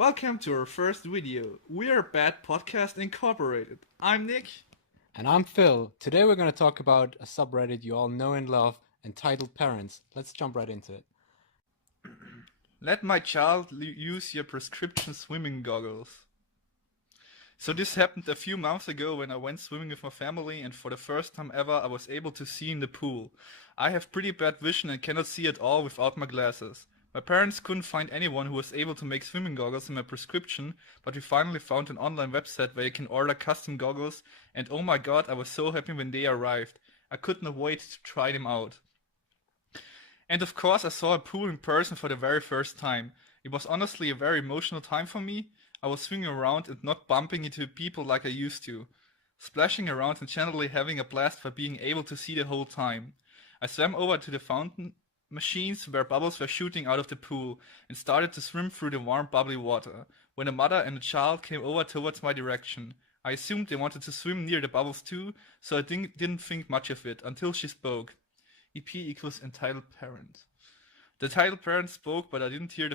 Welcome to our first video. We are Bad Podcast Incorporated. I'm Nick. And I'm Phil. Today we're going to talk about a subreddit you all know and love, entitled parents. Let's jump right into it. Let my child use your prescription swimming goggles. So this happened a few months ago when I went swimming with my family, and for the first time ever I was able to see in the pool. I have pretty bad vision and cannot see at all without my glasses. My parents couldn't find anyone who was able to make swimming goggles in my prescription, but we finally found an online website where you can order custom goggles, and oh my god, I was so happy when they arrived. I could not wait to try them out. And of course I saw a pool in person for the very first time. It was honestly a very emotional time for me. I was swinging around and not bumping into people like I used to. Splashing around and generally having a blast by being able to see the whole time. I swam over to the fountain machines where bubbles were shooting out of the pool and started to swim through the warm bubbly water, when a mother and a child came over towards my direction. I assumed they wanted to swim near the bubbles too, so I didn't think much of it until she spoke. EP equals entitled parent. The entitled parent spoke, but I didn't hear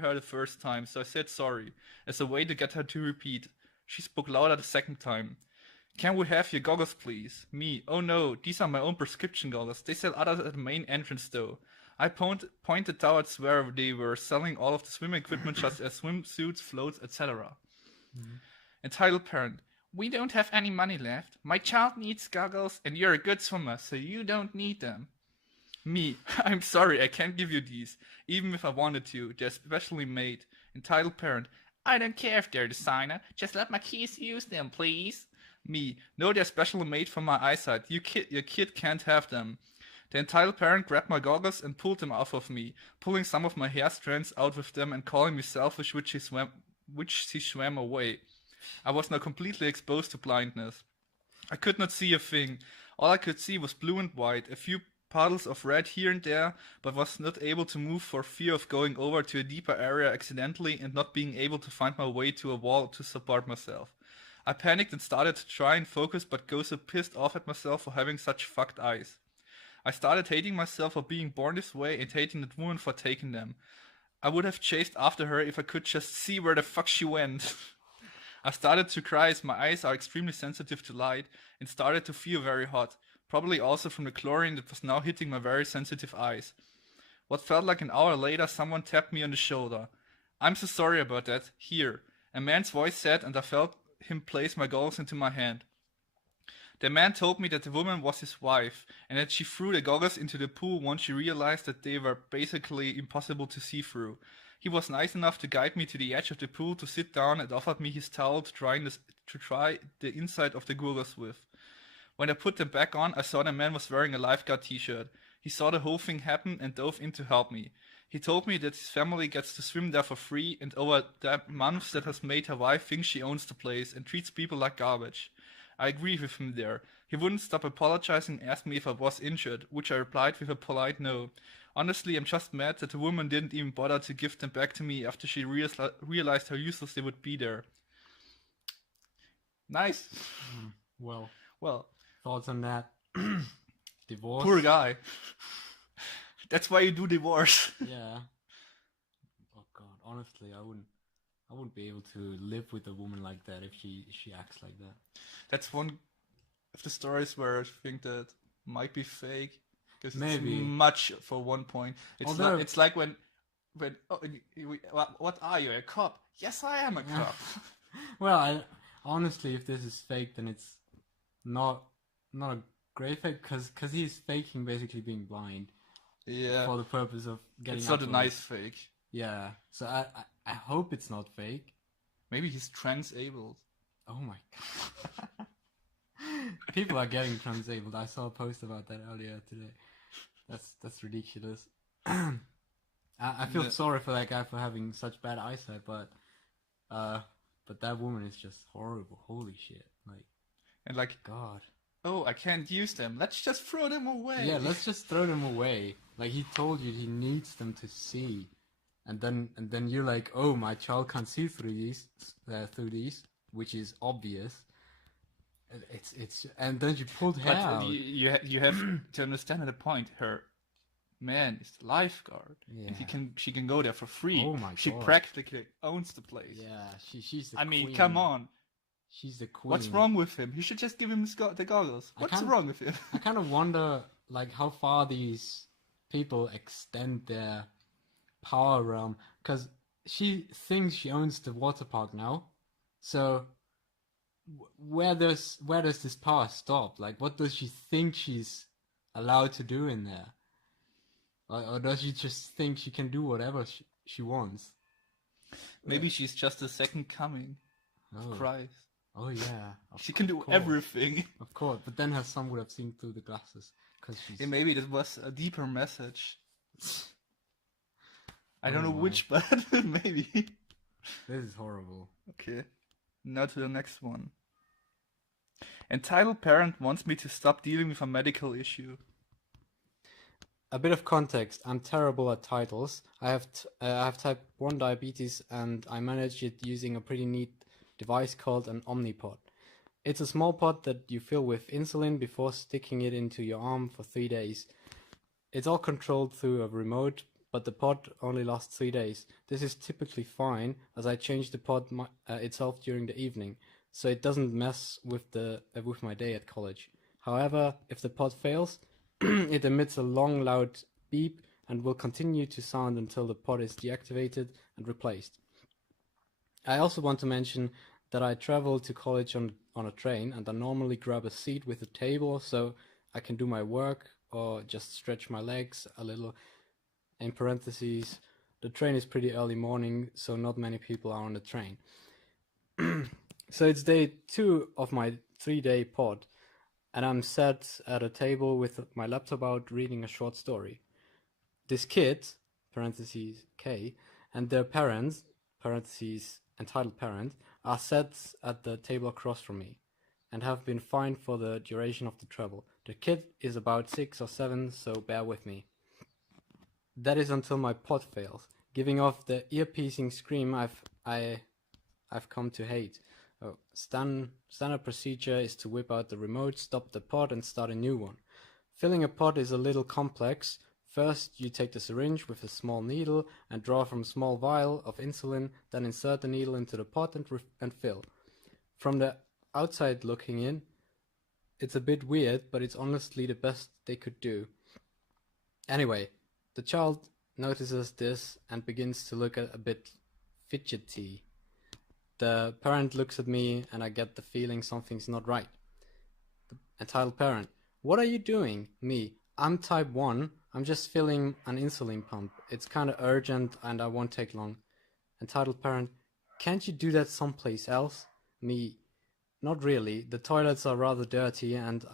her the first time, so I said sorry, as a way to get her to repeat. She spoke louder the second time. Can we have your goggles, please? Me, oh no, these are my own prescription goggles. They sell others at the main entrance though. I pointed towards where they were selling all of the swim equipment such as swimsuits, floats, etc. Entitled parent. We don't have any money left. My child needs goggles and you're a good swimmer, so you don't need them. Me, I'm sorry, I can't give you these, even if I wanted to. They're specially made. Entitled parent. I don't care if they're designer, just let my kids use them, please. Me, no, they're specially made for my eyesight. Your kid can't have them. The entitled parent grabbed my goggles and pulled them off of me, pulling some of my hair strands out with them and calling me selfish, which she swam away. I was now completely exposed to blindness. I could not see a thing. All I could see was blue and white, a few puddles of red here and there, but was not able to move for fear of going over to a deeper area accidentally and not being able to find my way to a wall to support myself. I panicked and started to try and focus, but got so pissed off at myself for having such fucked eyes. I started hating myself for being born this way and hating that woman for taking them. I would have chased after her if I could just see where the fuck she went. I started to cry as my eyes are extremely sensitive to light and started to feel very hot, probably also from the chlorine that was now hitting my very sensitive eyes. What felt like an hour later, someone tapped me on the shoulder. I'm so sorry about that. Here. A man's voice said, and I felt him place my goggles into my hand. The man told me that the woman was his wife, and that she threw the goggles into the pool once she realized that they were basically impossible to see through. He was nice enough to guide me to the edge of the pool to sit down and offered me his towel to try the inside of the goggles with. When I put them back on, I saw the man was wearing a lifeguard t-shirt. He saw the whole thing happen and dove in to help me. He told me that his family gets to swim there for free, and over the months that has made her wife think she owns the place and treats people like garbage. I agree with him there. He wouldn't stop apologizing and asked me if I was injured, which I replied with a polite no. Honestly, I'm just mad that the woman didn't even bother to give them back to me after she realized how useless they would be there. Nice. Well, Well, thoughts on that? Divorce? poor guy. That's why you do divorce. Yeah. Oh god, honestly, I wouldn't be able to live with a woman like that if she acts like that. That's one of the stories where I think that might be fake. Because Maybe. it's much for one point. It's like when what are you, a cop? Yes, I am a cop. Well, honestly, if this is fake, then it's not a great fake, because he's faking basically being blind. Yeah. For the purpose of getting. It's not a nice fake. Yeah. So I hope it's not fake. Maybe he's transabled. Oh my god. People are getting transabled. I saw a post about that earlier today. That's ridiculous. I feel sorry for that guy for having such bad eyesight, but that woman is just horrible. Holy shit! Like God. Oh, I can't use them. Let's just throw them away. Yeah, let's just throw them away. Like, he told you he needs them to see, and then you're like, oh, my child can't see through these, which is obvious. It's and then you pulled hair out. You have to understand at a point. Her man is the lifeguard. And Yeah. she can go there for free. Oh my She God. practically owns the place. Yeah, she's the I queen. mean, come on. She's the queen. What's wrong with him? He should just give him the goggles. What's wrong with him? I kind of wonder, like, how far these people extend their power realm, because she thinks she owns the water park now. So where does this power stop? Like, what does she think she's allowed to do in there? Or does she just think she can do whatever she wants? Maybe she's just the second coming of Christ. Oh yeah, She can do everything. Of course, but then her son would have seen through the glasses because she's. Yeah, maybe this was a deeper message. I don't know my. which, but maybe. This is horrible. Okay, now to the next one. Entitled parent wants me to stop dealing with a medical issue. A bit of context. I'm terrible at titles. I have type 1 diabetes and I manage it using a pretty neat device called an Omnipod. It's a small pod that you fill with insulin before sticking it into your arm for 3 days. It's all controlled through a remote, but the pod only lasts 3 days. This is typically fine as I change the pod itself during the evening, so it doesn't mess with with my day at college. However, if the pod fails, it emits a long, loud beep and will continue to sound until the pod is deactivated and replaced. I also want to mention that I travel to college on a train, and I normally grab a seat with a table so I can do my work or just stretch my legs a little. In parentheses, the train is pretty early morning, so not many people are on the train. So it's day 2 of my 3-day pod, and I'm sat at a table with my laptop out reading a short story. This kid, parentheses K, and their parents, parentheses entitled parent, are sat at the table across from me and have been fine for the duration of the travel. The kid is about 6 or 7, so bear with me. That is until my pod fails, giving off the ear-piercing scream I've come to hate. Standard procedure is to whip out the remote, stop the pod, and start a new one. Filling a pod is a little complex. First, you take the syringe with a small needle and draw from a small vial of insulin, then insert the needle into the pot and fill. From the outside looking in, it's a bit weird, but it's honestly the best they could do. Anyway, the child notices this and begins to look a bit fidgety. The parent looks at me and I get the feeling something's not right. The entitled parent: what are you doing? Me: I'm type 1. I'm just filling an insulin pump. It's kind of urgent and I won't take long. Entitled parent: can't you do that someplace else? Me: not really. The toilets are rather dirty and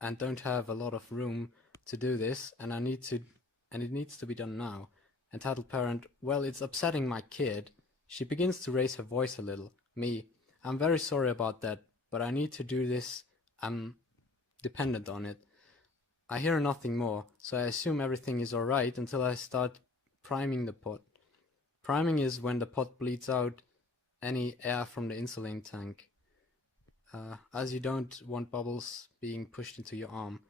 I don't have a lot of room to do this, and it needs to be done now. Entitled parent: well, it's upsetting my kid. She begins to raise her voice a little. Me: I'm very sorry about that, but I need to do this. I'm dependent on it. I hear nothing more, so I assume everything is alright until I start priming the pot. Priming is when the pot bleeds out any air from the insulin tank, as you don't want bubbles being pushed into your arm.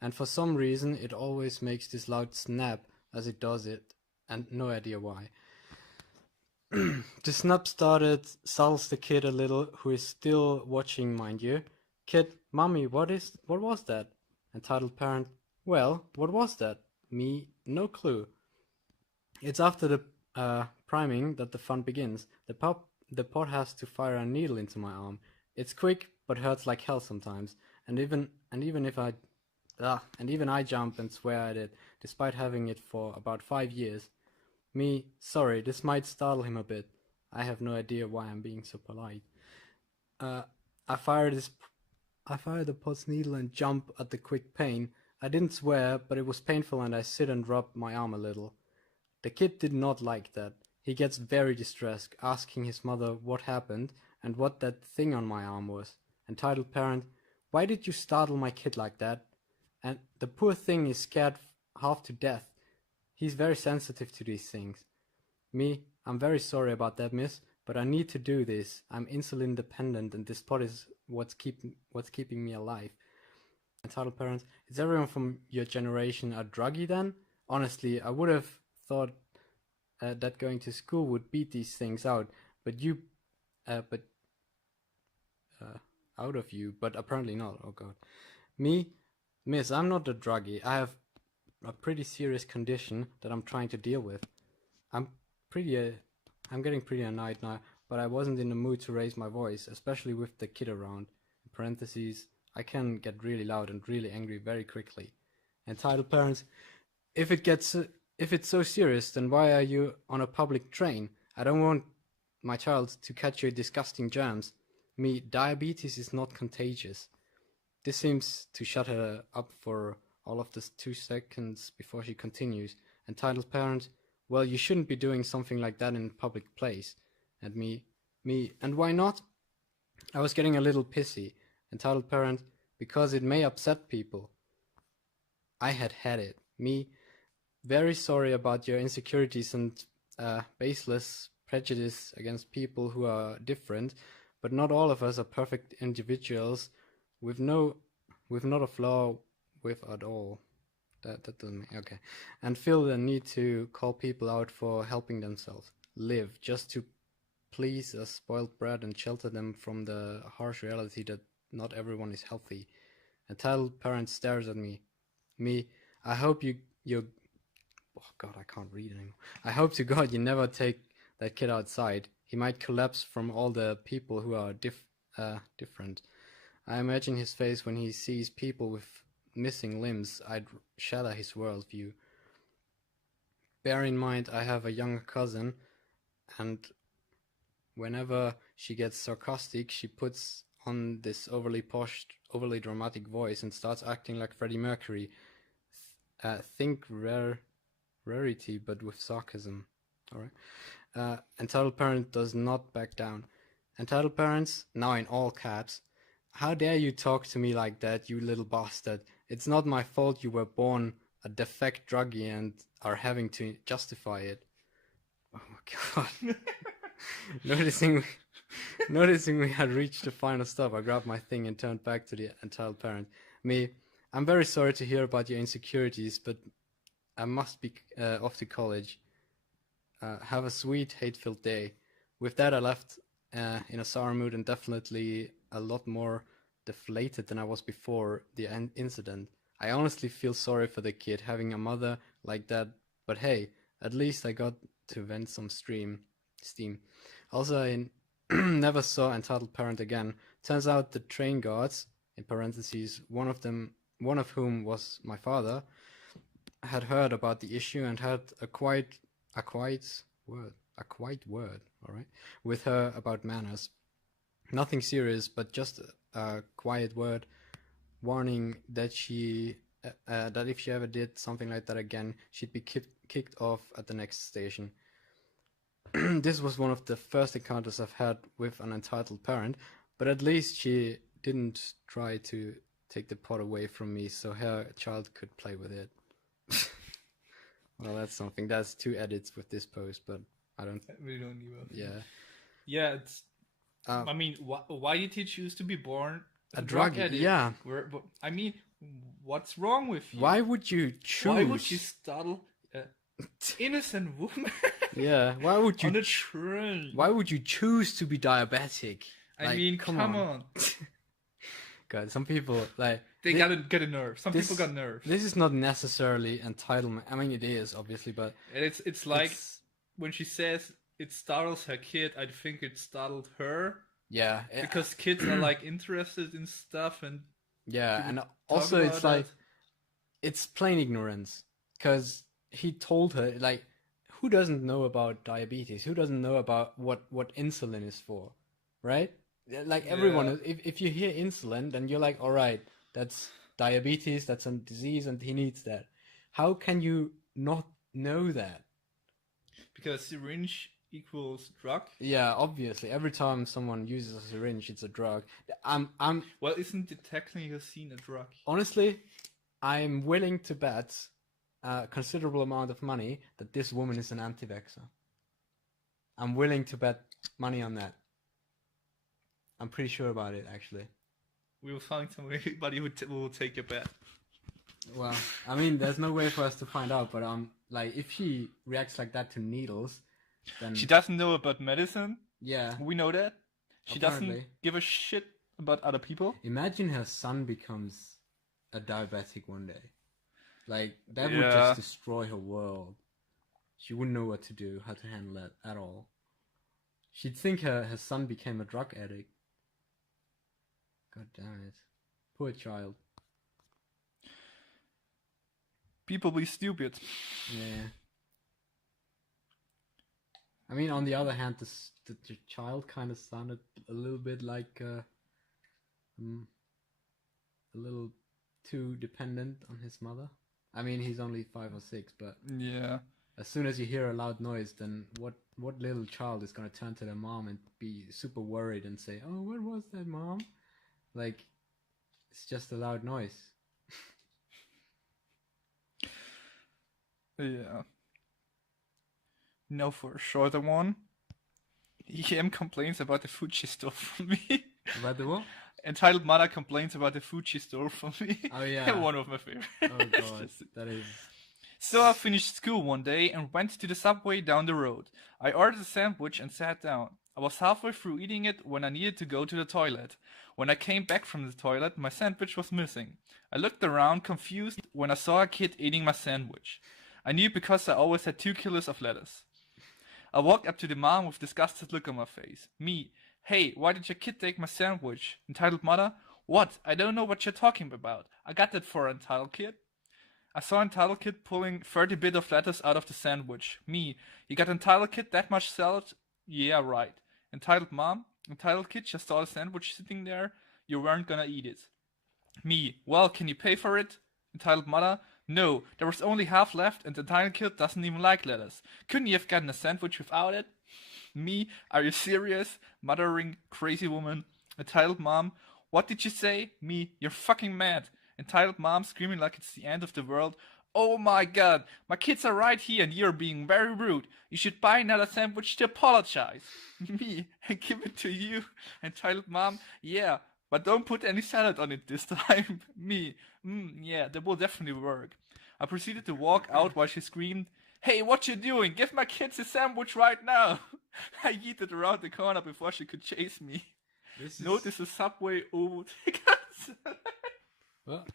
And for some reason it always makes this loud snap as it does it, and no idea why. The snap startles the kid a little, who is still watching, mind you. Kid: mommy, what was that? Entitled parent: well, what was that? Me: no clue. It's after the priming that the fun begins. The pot has to fire a needle into my arm. It's quick, but hurts like hell sometimes. And even I jump and swear at it, despite having it for about 5 years. Me: sorry, this might startle him a bit. I have no idea why I'm being so polite. I fire the pot's needle and jump at the quick pain. I didn't swear, but it was painful and I sit and rub my arm a little. The kid did not like that. He gets very distressed, asking his mother what happened and what that thing on my arm was. Entitled parent: why did you startle my kid like that? And the poor thing is scared half to death. He's very sensitive to these things. Me: I'm very sorry about that, miss, but I need to do this. I'm insulin dependent and this pot is what's keeping me alive. Entitled parents: is everyone from your generation a druggie then? honestly, I would have thought that going to school would beat these things out, but out of you, but apparently not. Oh god. Me, miss, I'm not a druggie. I have a pretty serious condition that I'm trying to deal with. I'm I'm getting pretty annoyed now, but I wasn't in the mood to raise my voice, especially with the kid around. In parentheses, I can get really loud and really angry very quickly. Entitled parents, if it's so serious, then why are you on a public train? I don't want my child to catch your disgusting germs. Me, diabetes is not contagious. This seems to shut her up for all of the 2 seconds before she continues. Entitled parent, well, you shouldn't be doing something like that in a public place. And me, and why not? I was getting a little pissy. Entitled parent, because it may upset people. I had it. Me, very sorry about your insecurities and baseless prejudice against people who are different, but not all of us are perfect individuals with not a flaw with at all. That doesn't mean okay. And feel the need to call people out for helping themselves. Live just to please a spoiled brat and shelter them from the harsh reality that not everyone is healthy. Entitled parent stares at me. Me, I hope you oh god, I can't read anymore. I hope to God you never take that kid outside. He might collapse from all the people who are different. I imagine his face when he sees people with missing limbs. I'd shatter his worldview. Bear in mind, I have a younger cousin, and whenever she gets sarcastic, she puts on this overly posh, overly dramatic voice and starts acting like Freddie Mercury. Think rarity, but with sarcasm. Alright. Entitled parent does not back down. Entitled parents, now in all caps, how dare you talk to me like that, you little bastard. It's not my fault you were born a defect druggie and are having to justify it. Oh my god. Noticing we had reached the final stop, I grabbed my thing and turned back to the entitled parent. Me, I'm very sorry to hear about your insecurities, but I must be off to college. Have a sweet, hate-filled day. With that, I left in a sour mood and definitely a lot more deflated than I was before the incident. I honestly feel sorry for the kid having a mother like that, but hey, at least I got to vent some steam. Also, I never saw entitled parent again. Turns out the train guards, in parentheses, one of whom was my father, had heard about the issue and had a quiet word, all right, with her about manners. Nothing serious, but just a quiet word, warning that that if she ever did something like that again, she'd be kicked off at the next station. This was one of the first encounters I've had with an entitled parent, but at least she didn't try to take the pot away from me so her child could play with it. Well, that's something. That's 2 edits with this post, but I don't. We don't need one. Yeah. Yeah, it's. I mean, why did he choose to be born a drug addict? Yeah. I mean, what's wrong with you? Why would you choose? Why would you startle an innocent woman? Yeah. Why would you on a train? Why would you choose to be diabetic? I mean, come on. God, some people they gotta get a nerve. Some people got nerves. This is not necessarily entitlement. I mean, it is obviously, but it's like when she says it startles her kid. I think it startled her. Yeah, because kids are like interested in stuff and yeah, and also it's like it's plain ignorance because he told her like who doesn't know about diabetes? Who doesn't know about what insulin is for, right? Like everyone, if you hear insulin, then you're like, all right, that's diabetes, that's a disease, and he needs that. How can you not know that? Because syringe equals drug. Yeah, obviously, every time someone uses a syringe, it's a drug. Well, isn't it technically seen a drug? Honestly, I'm willing to bet a considerable amount of money that this woman is an anti-vaxxer. I'm willing to bet money on that. I'm pretty sure about it, actually. We will find somebody who will take a bet. Well, I mean, there's no way for us to find out, but like if she reacts like that to needles, then She doesn't know about medicine. yeah, We know that. She doesn't apparently. give a shit about other people. Imagine her son becomes a diabetic one day. Like that would Yeah. just destroy her world. She wouldn't know what to do, how to handle it at all. She'd think her son became a drug addict. God damn it. Poor child. People be stupid. Yeah. I mean, on the other hand, the child kind of sounded a little bit like a little too dependent on his mother. I mean, he's only 5 or 6, but Yeah. as soon as you hear a loud noise, then what little child is gonna turn to their mom and be super worried and say, "Oh, what was that, mom?" Like, it's just a loud noise. Yeah. No, for a shorter one. EM complains about the food she stole from me. About the what? Entitled Mother complains about the food she stole from me. Oh yeah. One of my favorites. Oh god, that is. So I finished school one day and went to the subway down the road. I ordered a sandwich and sat down. I was halfway through eating it when I needed to go to the toilet. When I came back from the toilet, my sandwich was missing. I looked around confused when I saw a kid eating my sandwich. I knew because I always had 2 kilos of lettuce. I walked up to the mom with disgusted look on my face. Me, "Hey, why did your kid take my sandwich?" Entitled Mother, "What? I don't know what you're talking about. I got that for entitled kid." I saw entitled kid pulling 30 bit of lettuce out of the sandwich. Me, "You got entitled kid that much salad?" Yeah, right. Entitled Mom, entitled kid just saw the sandwich sitting there. You weren't gonna eat it. Me, "Well, can you pay for it?" Entitled Mother, "No, there was only half left and the entitled kid doesn't even like lettuce. Couldn't you have gotten a sandwich without it?" Me, "Are you serious?" Muttering, "Crazy woman." Entitled Mom, "What did you say?" Me, "You're fucking mad." Entitled Mom screaming like it's the end of the world. "Oh my god, my kids are right here and you're being very rude. You should buy another sandwich to apologize." Me, "And give it to you." Entitled Mom, "Yeah, but don't put any salad on it this time." Me, "Yeah, that will definitely work." I proceeded to walk out while she screamed, "Hey, what you doing? Give my kids a sandwich right now." I yeeted around the corner before she could chase me. This is. Notice the subway over. What?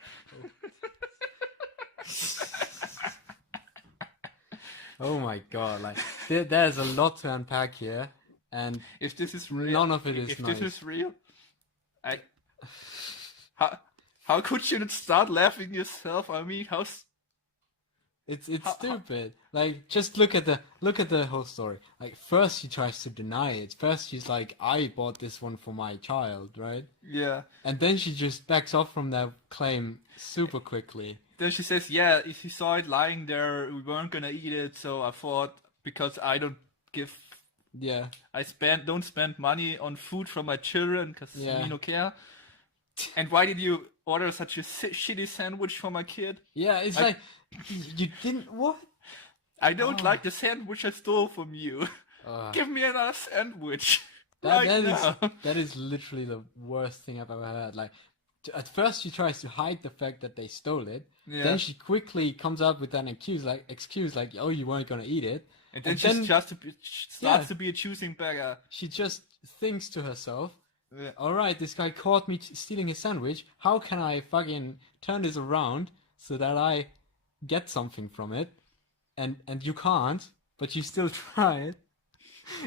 Oh my god! Like there's a lot to unpack here, and If this is real, none of it is if nice. this is real, how could you not start laughing yourself? I mean, It's stupid. Like just look at the whole story. Like first she tries to deny it. First she's like, "I bought this one for my child," right? Yeah. And then she just backs off from that claim super quickly. Then she says, "Yeah, if you saw it lying there, we weren't gonna eat it. So I thought because I don't give, Yeah. don't spend money on food for my children because Yeah. me no care." And why did you order such a shitty sandwich for my kid? Yeah, it's like you didn't what? I don't like the sandwich I stole from you. Uh, Give me another sandwich. that is literally the worst thing I've ever heard. Like at first she tries to hide the fact that they stole it. Yeah. Then she quickly comes up with an excuse like, "Oh, you weren't gonna eat it." And then she starts to be a choosing beggar. She just thinks to herself, Yeah. "All right, this guy caught me stealing his sandwich. How can I fucking turn this around so that I get something from it?" And you can't, but you still try it,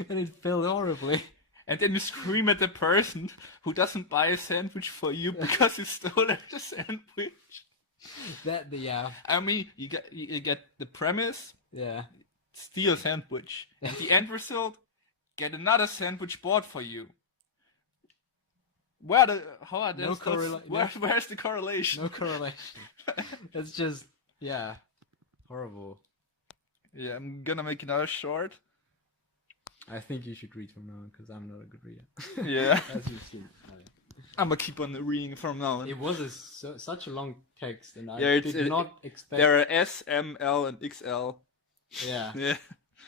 and it failed horribly. And then you scream at the person who doesn't buy a sandwich for you because you stole the sandwich. Yeah. I mean, you get the premise, Yeah. steal a sandwich, and the end result, get another sandwich bought for you. Where's the correlation? No correlation. It's just horrible. Yeah, I'm gonna make another short. I think you should read from now on because I'm not a good reader. Yeah. As you've seen. I'm gonna keep on reading from now on. It was such a long text, and I did not expect. There are S, M, L, and XL. Yeah. Yeah.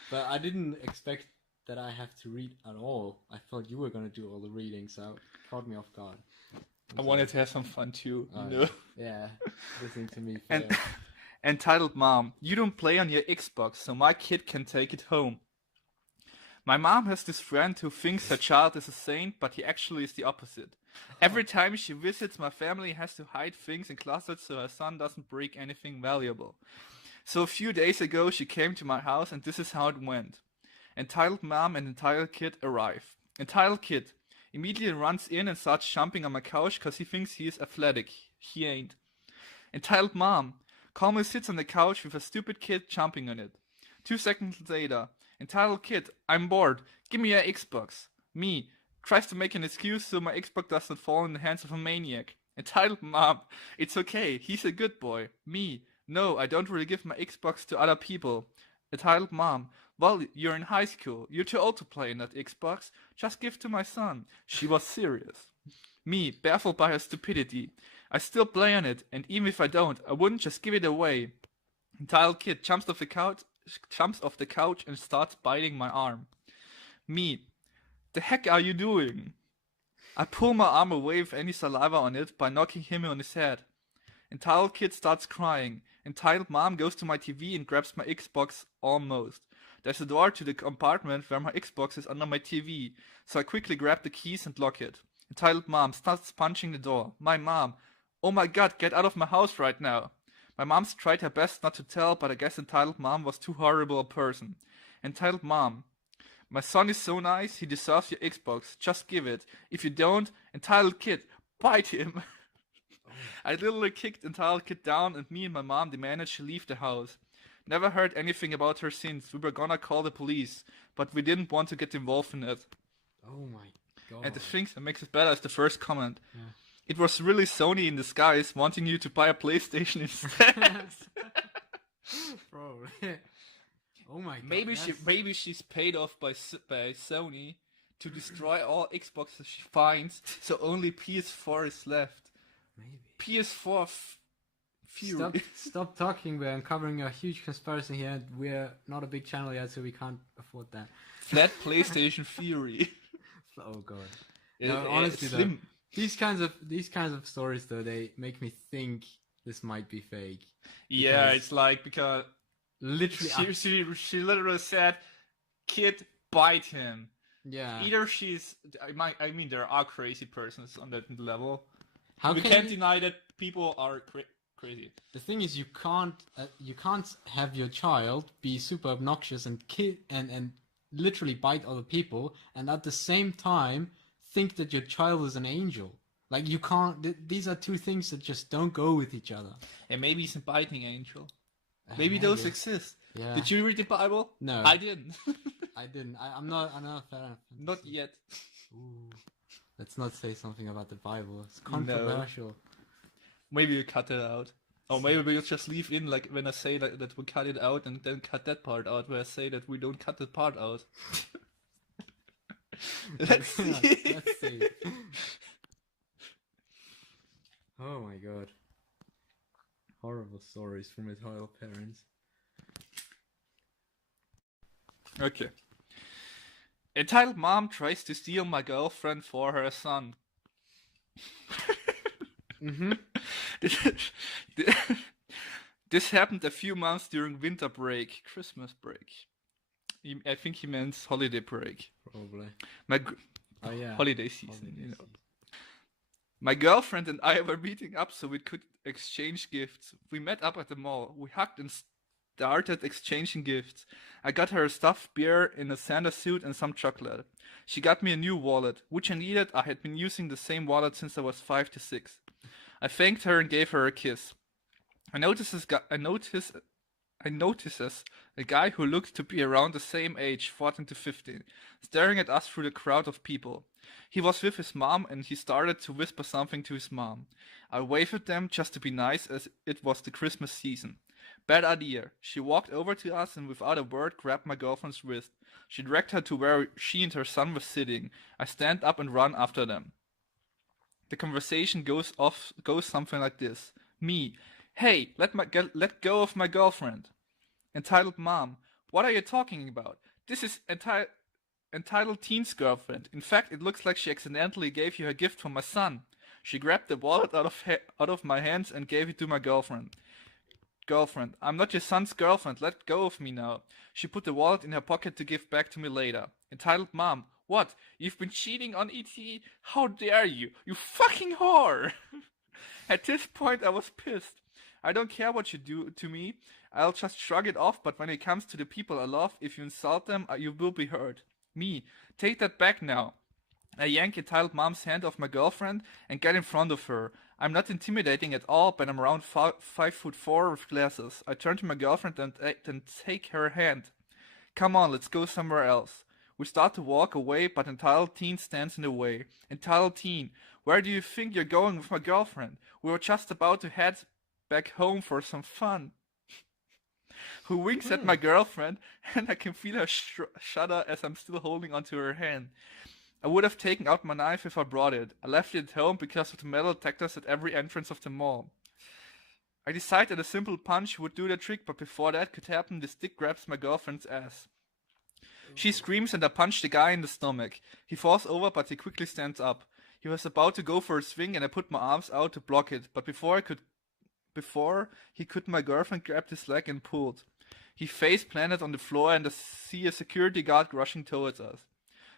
But I didn't expect that I have to read at all. I thought you were gonna do all the reading, so it caught me off guard. I wanted to have some fun too. No. Yeah, listening to me And fail. entitled mom, you don't play on your Xbox, so my kid can take it home. My mom has this friend who thinks her child is a saint, but he actually is the opposite. Every time she visits, my family has to hide things in closets so her son doesn't break anything valuable. So a few days ago, she came to my house, and this is how it went. Entitled mom and entitled kid arrive. Entitled kid immediately runs in and starts jumping on my couch because he thinks he is athletic. He ain't. Entitled mom calmly sits on the couch with a stupid kid jumping on it. 2 seconds later, entitled kid, I'm bored. Give me your Xbox. Me tries to make an excuse so my Xbox does not fall in the hands of a maniac. Entitled mom, it's okay. He's a good boy. Me, no, I don't really give my Xbox to other people. Entitled mom, well, you're in high school. You're too old to play in that Xbox. Just give to my son. She was serious. Me, baffled by her stupidity. I still play on it, and even if I don't, I wouldn't just give it away. Entitled kid jumps off the couch and starts biting my arm. Me, the heck are you doing? I pull my arm away with any saliva on it by knocking him on his head. Entitled kid starts crying. Entitled mom goes to my TV and grabs my Xbox almost. There's a door to the compartment where my Xbox is under my TV, so I quickly grab the keys and lock it. Entitled mom starts punching the door. My mom, oh my god, get out of my house right now. My mom's tried her best not to tell, but I guess entitled mom was too horrible a person. Entitled mom, my son is so nice, he deserves your Xbox. Just give it. If you don't, entitled kid, bite him. I literally kicked entitled kid down, and me and my mom demanded she leave the house. Never heard anything about her since. We were gonna call the police, but we didn't want to get involved in it. Oh my god. And the thing that makes it better is the first comment. Yeah. It was really Sony in disguise, wanting you to buy a PlayStation instead. Bro. Oh my god. Maybe she's paid off by Sony to destroy all Xboxes she finds, so only PS4 is left. Maybe. PS4 Fury. Stop talking. We're uncovering a huge conspiracy here. And we're not a big channel yet, so we can't afford that. Flat PlayStation Fury. Oh god. No, honestly, though, these kinds of stories, though, they make me think this might be fake. Yeah, it's like because literally, she literally said, "Kid, bite him." Yeah. Either she's, I mean, there are crazy persons on that level. How we can't deny that people are crazy. The thing is, you can't have your child be super obnoxious and literally bite other people, and at the same time think that your child is an angel. Like, you can't. These are two things that just don't go with each other. And maybe he's a biting angel. Maybe those exist. Yeah. Did you read the Bible? No, I didn't. I didn't. I'm not a fan. Not yet. Ooh. Let's not say something about the Bible. It's controversial. No. Maybe you cut it out. Or maybe we'll just leave in, like, when I say that we cut it out, and then cut that part out, where I say that we don't cut that part out. Let's see. Let's see. Oh my god. Horrible stories from entitled parents. Okay. Entitled mom tries to steal my girlfriend for her son. Mm-hmm. This happened a few months during winter break, Christmas break. I think he meant holiday break. Probably. Holiday season, you know. My girlfriend and I were meeting up so we could exchange gifts. We met up at the mall. We hugged and started exchanging gifts. I got her a stuffed bear in a Santa suit and some chocolate. She got me a new wallet, which I needed. I had been using the same wallet since I was 5 to 6. I thanked her and gave her a kiss. I notices a guy who looked to be around the same age, 14 to 15, staring at us through the crowd of people. He was with his mom and he started to whisper something to his mom. I waved at them just to be nice as it was the Christmas season. Bad idea. She walked over to us and without a word grabbed my girlfriend's wrist. She dragged her to where she and her son were sitting. I stand up and run after them. The conversation goes something like this. Me. Hey, let go of my girlfriend. Entitled mom. What are you talking about? This is entitled teen's girlfriend. In fact, it looks like she accidentally gave you her gift for my son. She grabbed the wallet out of my hands and gave it to my girlfriend. Girlfriend, I'm not your son's girlfriend. Let go of me now. She put the wallet in her pocket to give back to me later. Entitled mom, what? You've been cheating on E.T.? How dare you? You fucking whore! At this point, I was pissed. I don't care what you do to me. I'll just shrug it off, but when it comes to the people I love, if you insult them, you will be hurt. Me, take that back now. I yank entitled mom's hand off my girlfriend and get in front of her. I'm not intimidating at all, but I'm around 5'4" with glasses. I turn to my girlfriend and take her hand. Come on, let's go somewhere else. We start to walk away, but entitled teen stands in the way. Entitled teen, where do you think you're going with my girlfriend? We were just about to head back home for some fun. Who winks at my girlfriend, and I can feel her shudder as I'm still holding onto her hand. I would have taken out my knife if I brought it. I left it at home because of the metal detectors at every entrance of the mall. I decided a simple punch would do the trick, but before that could happen, the stick grabs my girlfriend's ass. She screams and I punch the guy in the stomach. He falls over, but he quickly stands up. He was about to go for a swing and I put my arms out to block it, but before he could, my girlfriend grabbed his leg and pulled. He face planted on the floor and I see a security guard rushing towards us.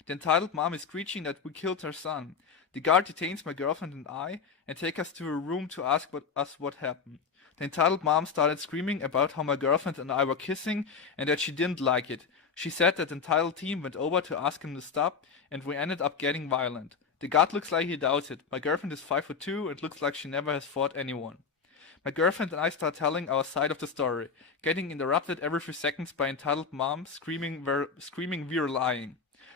The entitled mom is screeching that we killed her son. The guard detains my girlfriend and I and takes us to her room to ask us what happened. The entitled mom started screaming about how my girlfriend and I were kissing and that she didn't like it. She said that the entitled team went over to ask him to stop and we ended up getting violent. The guard looks like he doubts it. My girlfriend is 5'2" and looks like she never has fought anyone. My girlfriend and I start telling our side of the story, getting interrupted every few seconds by entitled mom screaming we're lying.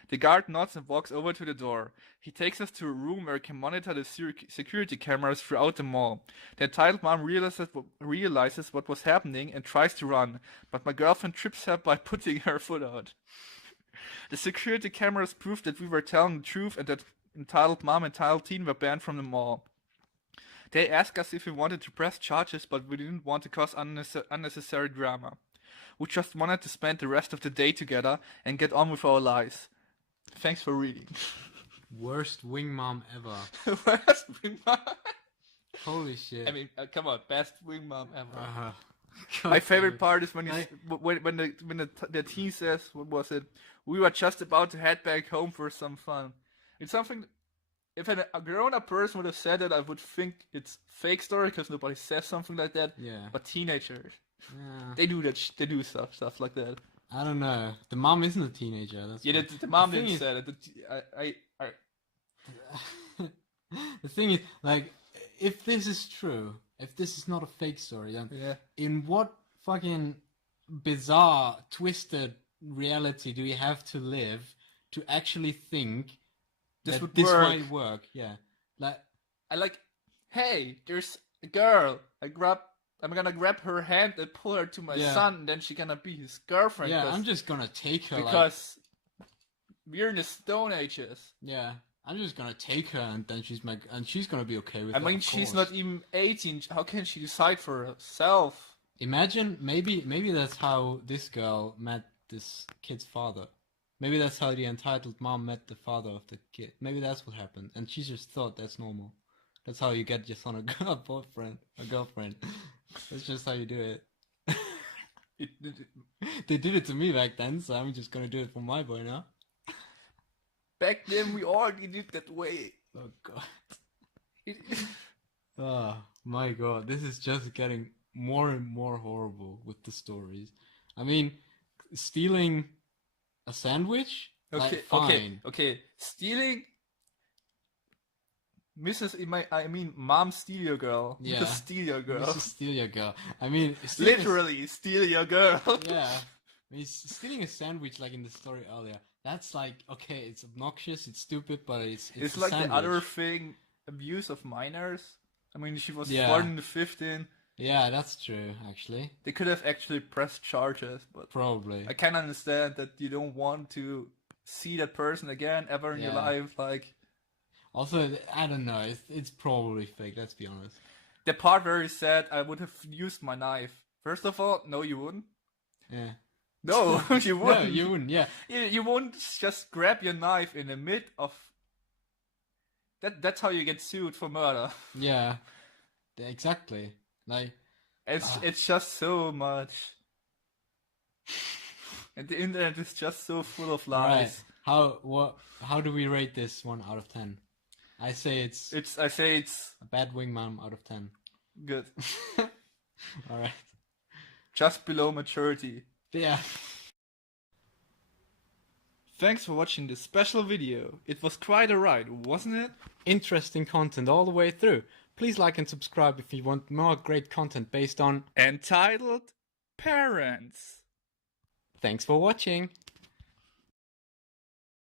The guard nods and walks over to the door. He takes us to a room where we can monitor the security cameras throughout the mall. The entitled mom realizes what was happening and tries to run, but my girlfriend trips her by putting her foot out. The security cameras proved that we were telling the truth and that entitled mom and entitled teen were banned from the mall. They asked us if we wanted to press charges, but we didn't want to cause unnecessary drama. We just wanted to spend the rest of the day together and get on with our lives. Thanks for reading. Worst Wingmom ever. Worst Wingmom. Holy shit. I mean, come on, best Wingmom ever. God My favorite damn it. part is when the teen says, what was it? We were just about to head back home for some fun. It's something. If a grown-up person would have said it, I would think it's fake story because nobody says something like that. Yeah. But teenagers, Yeah. they do that. They do stuff like that. I don't know. The mom isn't a teenager. That's Yeah, why. the mom The thing didn't is- say it. The thing is, like, if this is true, if this is not a fake story, then Yeah. in what fucking bizarre, twisted reality do we have to live to actually think This that would this work. might work? Yeah. Like, I like, hey, there's a girl. I'm gonna grab her hand and pull her to my Yeah. son, and then she's gonna be his girlfriend. yeah, I'm just gonna take her. because we're in the Stone Ages. Yeah, I'm just gonna take her, and then she's gonna be okay with I it. mean, of she's course. not even 18. How can she decide for herself? Imagine, maybe that's how this girl met this kid's father. Maybe that's how the entitled mom met the father of the kid. Maybe that's what happened, and she just thought that's normal. That's how you get your son a boyfriend, a girlfriend. That's just how you do it. They did it to me back then, so I'm just gonna do it for my boy now. Back then, we already did that way. Oh god. Oh my god, this is just getting more and more horrible with the stories. I mean, stealing a sandwich? Okay, fine. okay. Stealing. Mom, steal your girl. Yeah. Mrs. Steal your girl. Mrs. Steal your girl. I mean, stealing Literally, steal your girl. yeah. I mean, stealing a sandwich, like in the story earlier, that's like, okay, it's obnoxious, it's stupid, but it's It's a like sandwich. the other thing, abuse of minors. I mean, she was Yeah. 14 to 15. Yeah, that's true, actually. They could have actually pressed charges, but Probably. I can understand that you don't want to see that person again ever in your Yeah. life. Like Also, I don't know, it's probably fake, let's be honest. the part where he said, "I would have used my knife." First of all, no, you wouldn't. Yeah. No, you No, wouldn't. you wouldn't, yeah. You won't just grab your knife in the mid of That's how you get sued for murder. Yeah, exactly. Like, It's just so much. And the internet is just so full of lies. Right. How do we rate this 1 out of 10? I say it's a bad Wingmom out of 10. good. All right. Just below maturity. Yeah. Thanks for watching this special video. It was quite a ride, wasn't it? Interesting content all the way through. Please like and subscribe if you want more great content based on Entitled Parents. Thanks for watching.